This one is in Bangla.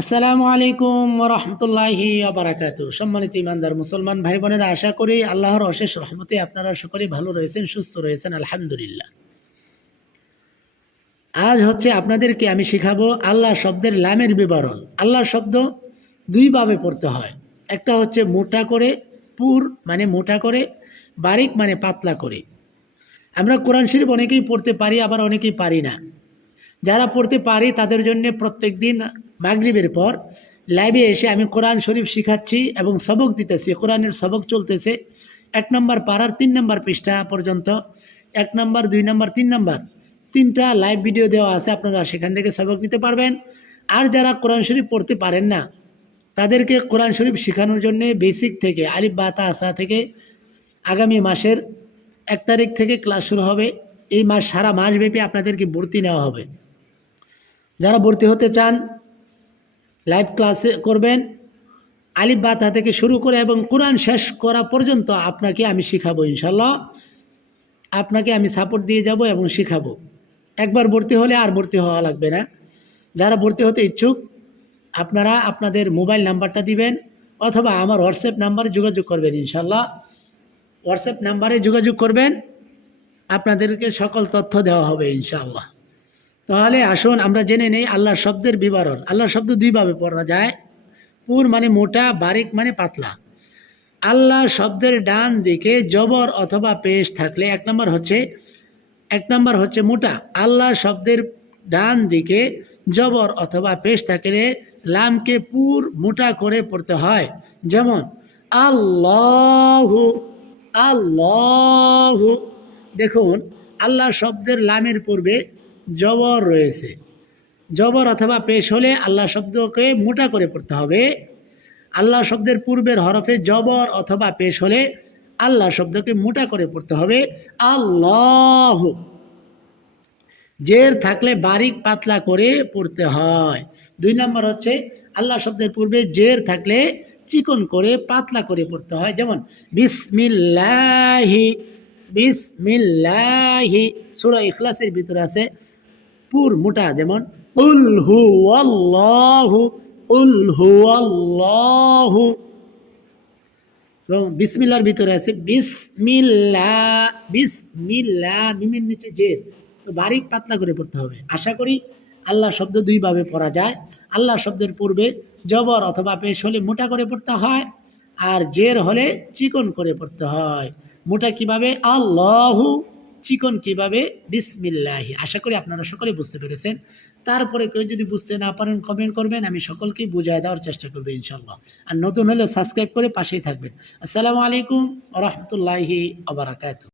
আসসালামু আলাইকুম রহমতুল্লাহি আবরাকাতু সম্মানিত ইমানদার মুসলমান ভাই বোনেরা, আশা করি আল্লাহর অশেষ রহমতে আপনারা সকলেই ভালো রয়েছেন, সুস্থ রয়েছেন, আলহামদুলিল্লাহ। আজ হচ্ছে আপনাদেরকে আমি শেখাবো আল্লাহ শব্দের লামের বিবরণ। আল্লাহ শব্দ দুইভাবে পড়তে হয়। একটা হচ্ছে মোটা করে, পুর মানে মোটা করে, বারিক মানে পাতলা করে। আমরা কোরআন শরীফ অনেকেই পড়তে পারি, আবার অনেকেই পারি না। যারা পড়তে পারি তাদের জন্য প্রত্যেক দিন মাগরিবের পর, লাইভে এসে আমি কোরআন শরীফ শিখাচ্ছি এবং সবক দিতেছি। কোরআনের সবক চলতেছে। এক নম্বর পাড়ার তিন নম্বর পৃষ্ঠা পর্যন্ত। এক নম্বর, দুই নম্বর, তিন নম্বর। তিনটা লাইভ ভিডিও দেওয়া আছে, আপনারা সেখান থেকে সবক নিতে পারবেন। আর যারা কোরআন শরীফ পড়তে পারেন না, তাদেরকে কোরআন শরীফ শেখানোর জন্য বেসিক থেকে, আলিফ বাতা আসা থেকে আগামী মাসের এক তারিখ থেকে ক্লাস শুরু হবে। এই মাস সারা মাসব্যাপী আপনাদেরকে ভর্তি নেওয়া হবে। যারা ভর্তি হতে চান লাইভ ক্লাসে করবেন। আলিফ বাতা থেকে শুরু করে এবং কোরআন শেষ করা পর্যন্ত আপনাকে আমি শিখাবো ইনশাল্লাহ আপনাকে আমি সাপোর্ট দিয়ে যাব এবং শিখাবো। একবার ভর্তি হলে আর ভর্তি হওয়া লাগবে না। যারা ভর্তি হতে ইচ্ছুক, আপনারা আপনাদের মোবাইল নাম্বারটা দিবেন অথবা আমার হোয়াটসঅ্যাপ নাম্বারে যোগাযোগ করবেন ইনশাল্লাহ হোয়াটসঅ্যাপ নাম্বারে যোগাযোগ করবেন। আপনাদেরকে সকল তথ্য দেওয়া হবে ইনশাআল্লাহ। তাহলে আসুন আমরা জেনে নেই আল্লাহ শব্দের বিবরণ। আল্লাহ শব্দ দুইভাবে পড়া যায়। পুর মানে মোটা, বারিক মানে পাতলা। আল্লাহ শব্দের ডান দিকে জবর অথবা পেশ থাকলে এক নম্বর হচ্ছে, এক নম্বর হচ্ছে মোটা। আল্লাহ শব্দের ডান দিকে জবর অথবা পেশ থাকলে লামকে পুর মোটা করে পড়তে হয়। যেমন, আল্লাহু আল্লাহু। দেখুন আল্লাহ শব্দের লামের পূর্বে জবর রয়েছে। জবর অথবা পেশ হলে আল্লাহ শব্দকে মোটা করে পড়তে হবে। আল্লাহ শব্দের পূর্বের হরফে জবর অথবা পেশ হলে আল্লাহ শব্দকে মোটা করে পড়তে হবে। আল্লাহ। জের থাকলে বারিক পাতলা করে পড়তে হয়। দুই নম্বর হচ্ছে আল্লাহ শব্দের পূর্বে জের থাকলে চিকন করে পাতলা করে পড়তে হয়। যেমন, বিসমিল্লাহি বিসমিল্লাহি। সুরা ইখলাসের ভিতরে আছে পুর মোটা, যেমন, উল হু আল্লাহু, উল হু আল্লাহু। এবং বিসমিল্লার ভিতরে আছে, বিসমিল্লা বিসমিল্লা, মিমের নিচে জের তো বারিক পাতলা করে পড়তে হবে। আশা করি আল্লাহ শব্দ দুইভাবে পড়া যায়। আল্লাহ শব্দের পূর্বে জবর অথবা পেশ হলে মোটা করে পড়তে হয় আর জের হলে চিকন করে পড়তে হয়। মোটা কীভাবে? আল্লাহু চিকন কীভাবে? বিসমিল্লাহি। আশা করি আপনারা সকলে বুঝতে পেরেছেন। তারপরে কেউ যদি বুঝতে না পারেন কমেন্ট করবেন, আমি সকলকে বুঝায় দেওয়ার চেষ্টা করব ইনশাল্লাহ আর নতুন হলে সাবস্ক্রাইব করে পাশেই থাকবেন। আসসালামু আলাইকুম রহমতুল্লাহি আবরাকাতু